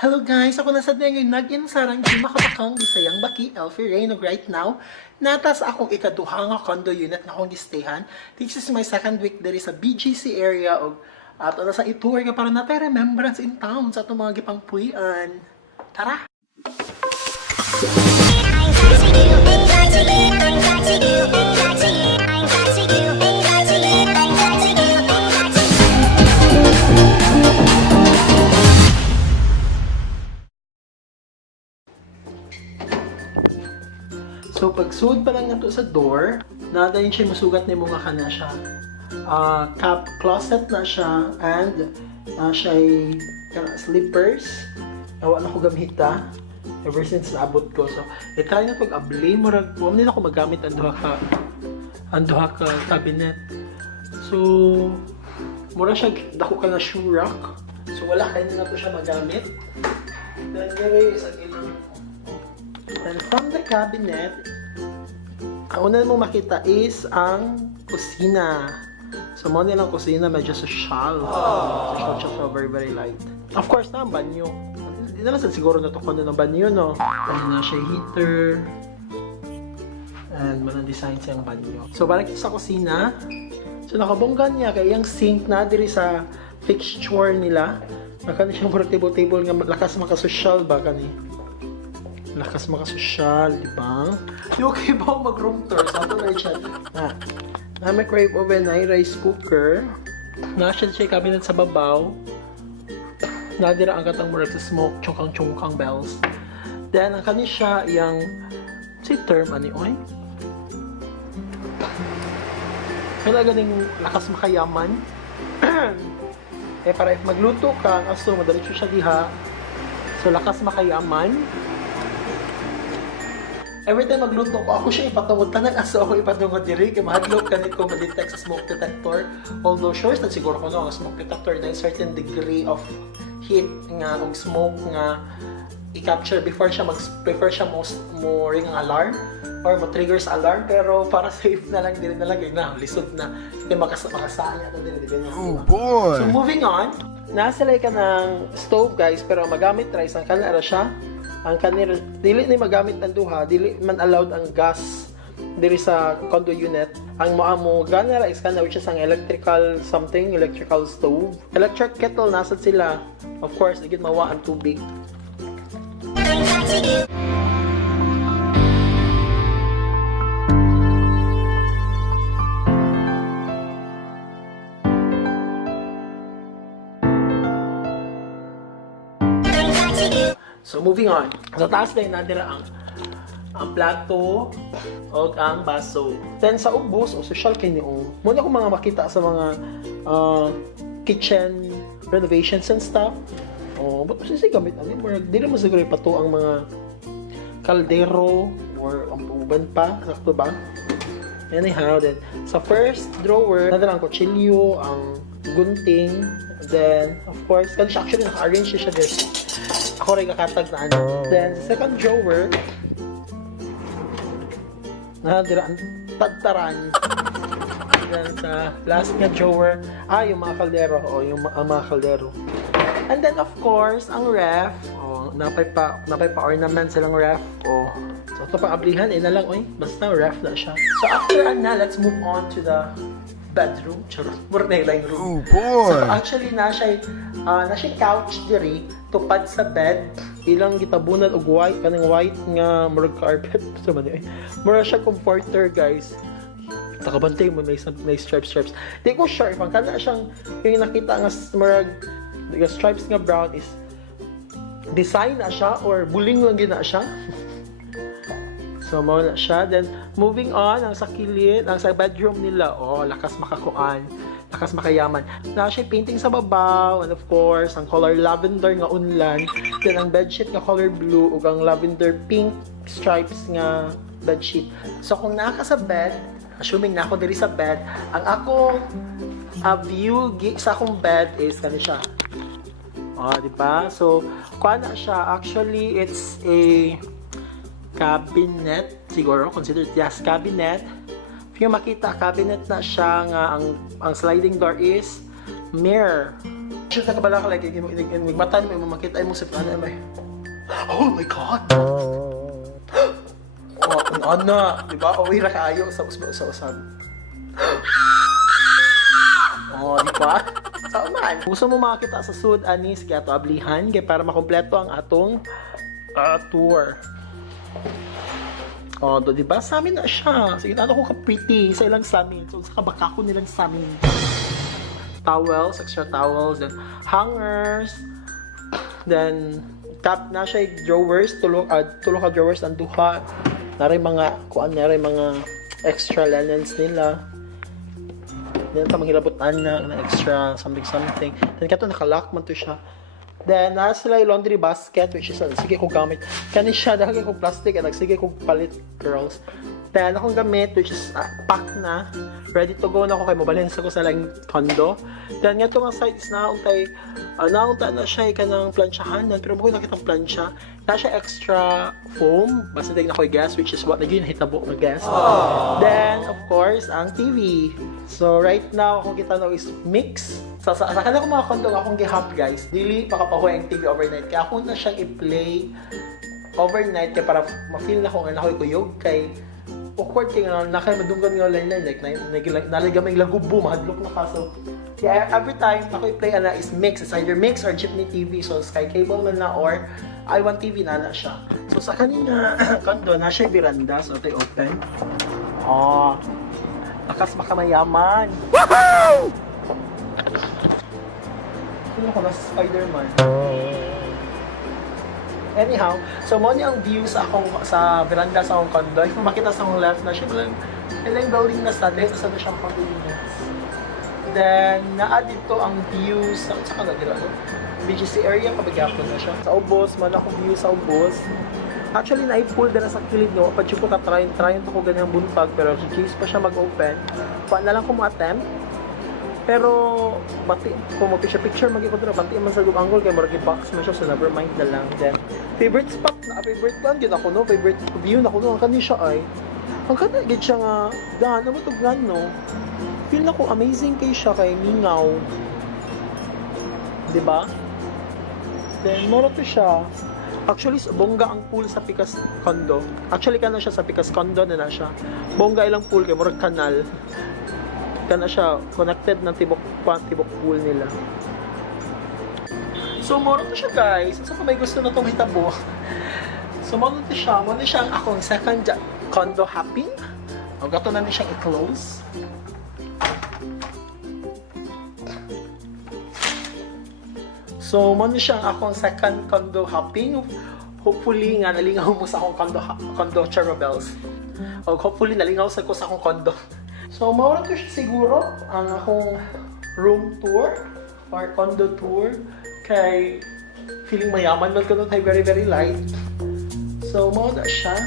Hello guys! Ako na sa ngayon nag-insarang di makapakang Bisayang Baki Elfie Reynog right now. Natas akong ikaduha nga condo unit na akong gistayhan. This is my second week there is a BGC area og ato na sa itour ka para natay remembrance in town sa itong mga gipangpuyan. Tara! So, pagsuod pa lang na to sa door, nadayin siya masugat ni mga kana siya. Closet na siya, and siya slippers. Awa na ko gamita ever since naabot ko. So, try na pag-abli mo rag. Huwag nila ako magamit ang duha ka cabinet. So, mura siya dako ka na shoe rack. So, wala kayo na to siya magamit. Then, there is again. And from the cabinet, ang una mong makita is ang kusina. So, mo nilang kusina, medyo social. Social, very, very light. Of course, na ang banyo. Hindi na lang siguro natukondo ng banyo, no? Dahil na siya heater. And manang design siyang banyo. So, balik sa kusina. So, nakabonggan niya kaya yung sink na diri sa fixture nila. Nakani siyang table nga lakas makasosyal ba kani? Lakas makasosyal, di ba? Okay ba mag-room tour? Sa ito na siya. Na microwave oven, na rice cooker. Nasa siya cabinet sa babaw. Nadira ang katang murag sa smoke, chungkang bells. Then, ang kani siya, yung si term, ani, oy? Kaya ganing lakas makayaman. Para if magluto ka, ang aso, madali siya diha. So, lakas makayaman. Every time magluto ko, ako siya ipatungod tanan aso ako ipatungod diri kay mahadlok kanit ko ma-detect sa smoke detector. Although sure na siguro ko no ang smoke detector na certain degree of heat nga og smoke nga i-capture before siya mo ring ang alarm or mo-trigger sa alarm, pero para safe na lang dili na lang na lisod na kay makasaya ta dili diba. Oh boy. So moving on, nasa ka ng stove guys, pero magamit rice ang kanara siya. Ang kanil dili ni magamit ang duha, dili man allowed ang gas diri sa condo unit. Ang mo gana is kana which is ang electrical stove. Electric kettle nasa sila. Of course, digid mawa ang tubig. So moving on. Sa taas din nadira ang plato o ang baso. Then sa ubos o social kini muna ko mga makita sa mga kitchen renovations and stuff. But kasi gamit ani mo dili mo siguro pato ang mga kaldero or ang uban pa, sakto ba? Anyhow, then sa first drawer nadira ang kutsilyo, ang gunting, then of course kasi actually naka-arrange siya dito. Ako rin kakatag na ano. Then, second drawer, nadiraan, tagtaran. Then, sa last nga drawer, yung mga kaldero. Yung mga kaldero. And then, of course, ang ref. Napay pa ornament silang ref. So, ito pa ablihan, na lang, basta ref na siya. So, after na, let's move on to the bedroom. Charot. Mura na yung room. Oh, boy! So, actually, na siya couch diri, tupad sa bed, ilang gitabunan og white nga murag carpet sa man mura siya comforter guys. Takabantay mo may stripes. Di ko sure if ang kana siyang yung nakita nga murag stripes nga brown is design na siya or buling lang gina siya. So mo na siya. Then moving on ang sa kilid, ang sa bedroom nila, lakas makakuan. Lakas makayaman. Na siya painting sa babaw, and of course, ang color lavender nga unlan. Then ang bedsheet nga color blue ug ang lavender pink stripes nga bedsheet. So kung naka sa bed, assuming na ako diri sa bed, ang akong view sa akong bed is kani siya. Di ba? So kuan na siya. Actually, it's a cabinet siguro, considered cabinet. Yung makita cabinet na siya nga ang sliding door is mirror. Siya sa kabala ka like matan mo makita mo sa ano may. Oh my god. Oh, ana, di ba? Uwi ra kaayo sa usab. Oh, di ba? Sa man. Gusto mo makita sa sud anis kaya to ablihan kay para makompleto ang atong tour. Oh, di ba? Sa amin na siya. Sige, ano ko ka-pretty sa ilang samin. So, sa kabakako nilang samin. Towels, extra towels, then hangers, then cap na siya drawers, tulo ka drawers ang duha. Naray mga mga extra linens nila. Then ito manghilabutan na extra something. Then kato nakalock man to siya. Then nasa sila yung laundry basket which is sige ko gamit. Kani siya dahil ko plastic and sige ko palit girls. Then akong gamit which is pack na. Ready to go na ako kay mabalhin sa ko sa lang condo. Then nga itong site is nauntay na siya kanang plansyahan. Pero mo ko nakita ang plansya. Na siya extra foam. Basta din na ko gas which is what naging hitabo na gas. Then of course ang TV. So right now akong kita na is mix. Sa kanila ko mga condo akong gihap guys. Dili makapahuay ang TV overnight. Kaya ako na siyang i-play overnight kaya para ma-feel na ko nga nakoy kuyog kay awkward kay nga nakay madunggan nga line like naligamay lagubo mahadlok na kaso kaya every time ako i-play ana is mix. It's either mix or jeepney TV. So sky cable man na or I1 TV na siya. So sa kanina condo na siya veranda so ito open. Oh. Lakas makamayaman. Woohoo! Sino ko na Spider-Man? Anyhow, so mo ni ang view sa veranda sa akong condo. If makita sa akong left na siya ilang building na sa dito sa siyang convenience. Then naa dito ang view sa kanila BGC area kabagapon na siya. Sa ubos man akong view sa ubos. Actually na-pull na sa kilid no. Padyo ko try to ko ganang buntag pero si Chase pa siya mag-open. Pa na lang ko mo-attempt. Pero bati kung picture mag-ikot na bati man sa good angle kay market box man siya so never mind na lang. Then favorite spot na favorite one gid ako no, favorite view na ko no ang kani siya ay. Ang kani gid siya nga daan mo to gan no. Feel na ko amazing kay siya kay mingaw. 'Di ba? Then moro to siya. Actually, bongga ang pool sa Picas Condo. Actually, kana siya sa Picas Condo na siya. Bongga ilang pool kay murag kanal. Kana siya connected ng tibok pool nila. So, moro to siya guys. Sa may gusto na tong hitabo. So, moro to siya. Moro siya ang akong second condo hopping. O, gato na ni siyang i-close. So, mo siya ang akong second condo hopping. Hopefully nga nalingaw mo sa akong condo cherubels. O hopefully nalingaw sa ko sa akong condo. So, maura to siya siguro ang akong room tour or condo tour. Kay feeling mayaman man ko nun, very very light. So, maura siya.